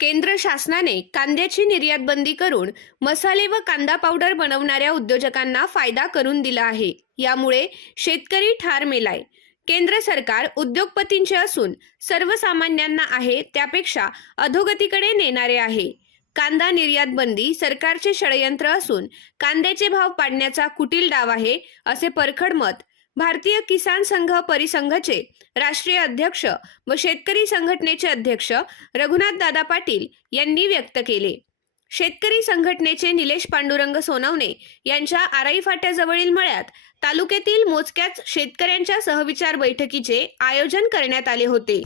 केंद्र शासनाने कांद्याची निर्यात बंदी करून मसाले व कांदा पावडर बनवणाऱ्या उद्योजकांना फायदा करून दिला आहे. यामुळे शेतकरी ठार मेलाय. केंद्र सरकार उद्योगपतींचे असून सर्वसामान्यांना आहे त्यापेक्षा अधोगतीकडे नेणारे आहे. कांदा निर्यात बंदी सरकारचे षडयंत्र असून कांद्याचे भाव पाडण्याचा कुटील डाव आहे असे परखड मत भारतीय किसान संघ परिसंघाचे राष्ट्रीय अध्यक्ष व शेतकरी संघटनेचे अध्यक्ष रघुनाथ दादा पाटील यांनी व्यक्त केले. शेतकरी संघटनेचे निलेश पांडुरंग सोनवणे यांच्या आराई फाट्याजवळील मळ्यात तालुक्यातील मोजक्याच शेतकऱ्यांच्या सहविचार बैठकीचे आयोजन करण्यात आले होते.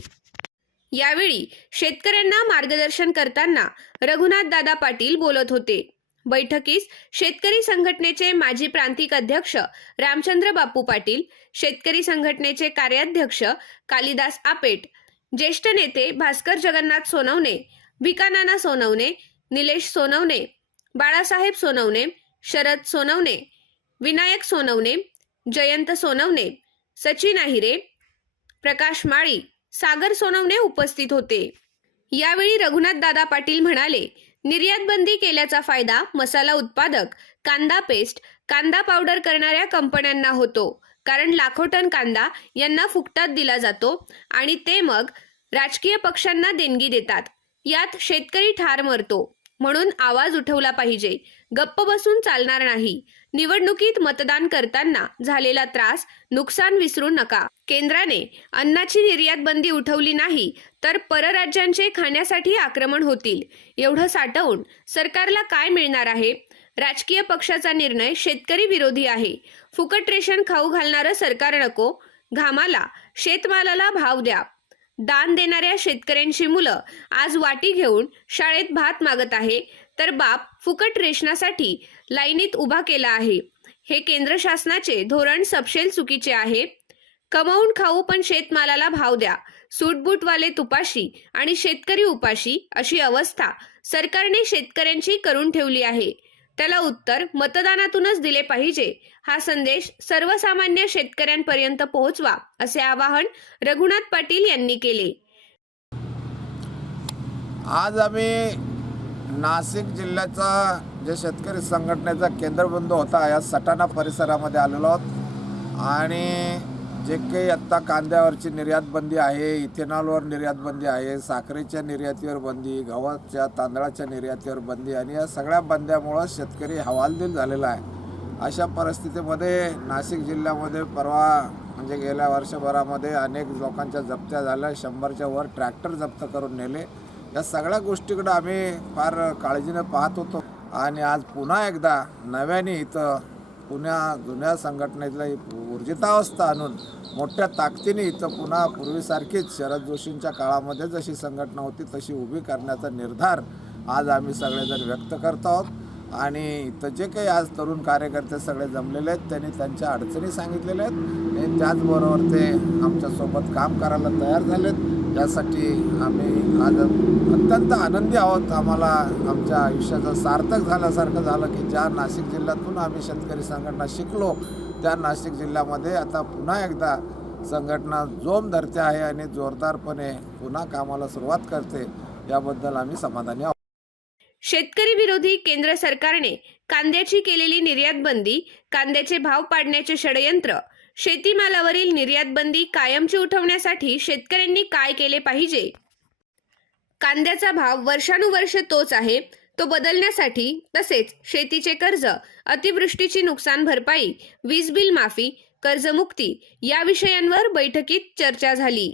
यावेळी शेतकऱ्यांना मार्गदर्शन करताना रघुनाथ दादा पाटील बोलत होते. बैठकीस शेतकरी संघटनेचे माजी प्रांतिक अध्यक्ष रामचंद्र बापू पाटील शेतकरी संघटनेचे कार्याध्यक्ष कालिदास आपेट ज्येष्ठ नेते भास्कर जगन्नाथ सोनवणे भिकानाना सोनवणे निलेश सोनवणे बाळासाहेब सोनवणे शरद सोनवणे विनायक सोनवणे जयंत सोनवणे सचिन आहिरे प्रकाश माळी सागर सोनवणे उपस्थित होते. यावेळी रघुनाथ दादा पाटील म्हणाले निर्यात बंदी केल्याचा फायदा मसाला उत्पादक कांदा पेस्ट कांदा पावडर करणाऱ्या कंपन्यांना होतो. कारण लाखो टन कांदा यांना फुकटात दिला जातो आणि ते मग राजकीय पक्षांना देणगी देतात. यात शेतकरी ठार मरतो. म्हणून आवाज उठवला पाहिजे. गप्प बसून चालणार नाही. निवडणुकीत मतदान करताना झालेला त्रास नुकसान विसरू नका. केंद्राने अन्नाची निर्यात बंदी उठवली नाही तर परराज्यांचे खाण्यासाठी आक्रमण होतील. एवढं साठवून सरकारला काय मिळणार आहे? राजकीय पक्षाचा निर्णय शेतकरी विरोधी आहे. फुकट रेशन खाऊ घालणारं सरकार नको घामाला शेतमालाला भाव द्या. दान देणाऱ्या शेतकऱ्यांची मुलं आज वाटी घेऊन शाळेत भात मागत आहे तर बाप फुकट रेशनासाठी लाईनीत उभा केला आहे. हे केंद्र शासनाचे धोरण सपशेल चुकीचे आहे. कमवून खाऊ पण शेतमालाला भाव द्या. सूटबूटवाले तुपाशी आणि शेतकरी उपाशी अशी अवस्था सरकारने शेतकऱ्यांची करून ठेवली आहे. त्याला उत्तर मतदानातूनच दिले पाहिजे. हा संदेश सर्वसामान्य शेतकऱ्यांपर्यंत पोहोचवा असे आवाहन रघुनाथ पाटील यांनी केले. आज आम्ही नाशिक जिल्ह्याचा जे शेतकरी संघटनेचा केंद्रबिंदू होता या सटाणा परिसरामध्ये आलेलो आहोत. आणि जे काही आत्ता कांद्यावरची निर्यात बंदी आहे इथेनॉलवर निर्यात बंदी आहे साखरेच्या निर्यातीवर बंदी गव्हाच्या तांदळाच्या निर्यातीवर बंदी आणि या सगळ्या बंद्यामुळं शेतकरी हवालदिल झालेला आहे. अशा परिस्थितीमध्ये नाशिक जिल्ह्यामध्ये परवा म्हणजे गेल्या वर्षभरामध्ये अनेक लोकांच्या जप्त्या झाल्या. शंभरच्या वर ट्रॅक्टर जप्त करून नेले. या सगळ्या गोष्टीकडं आम्ही फार काळजीनं पाहत होतो. आणि आज पुन्हा एकदा नव्याने इथं पुण्या जुन्या संघटनेतल्या ऊर्जितावस्था आणून मोठ्या ताकदीने इथं पुन्हा पूर्वीसारखीच शरद जोशींच्या काळामध्ये जशी संघटना होती तशी उभी करण्याचा निर्धार आज आम्ही सगळेजण व्यक्त करत आहोत. आणि इथं जे काही आज तरुण कार्यकर्ते सगळे जमलेले आहेत त्यांनी त्यांच्या अडचणी सांगितलेल्या आहेत. आणि त्याचबरोबर ते आमच्यासोबत काम करायला तयार झालेत. यासाठी आम्ही आज अत्यंत आनंदी आहोत. आम्हाला आमच्या आयुष्याचं सार्थक झाल्यासारखं झालं की ज्या नाशिक जिल्ह्यातून आम्ही शेतकरी संघटना शिकलो त्या नाशिक जिल्ह्यामध्ये आता पुन्हा एकदा संघटना जोम धरते आहे आणि जोरदारपणे पुन्हा कामाला सुरुवात करते. याबद्दल आम्ही समाधानी आहोत. शेतकरी विरोधी केंद्र सरकारने कांद्याची केलेली निर्यात बंदी कांद्याचे भाव पाडण्याचे षडयंत्र शेतीमालावरील निर्यात बंदी कायमची उठवण्यासाठी शेतकऱ्यांनी काय केले पाहिजे? कांद्याचा भाव वर्षानुवर्ष तोच आहे. तो बदलण्यासाठी तसेच शेतीचे कर्ज अतिवृष्टीची नुकसान भरपाई वीज बिल माफी कर्जमुक्ती या विषयांवर बैठकीत चर्चा झाली.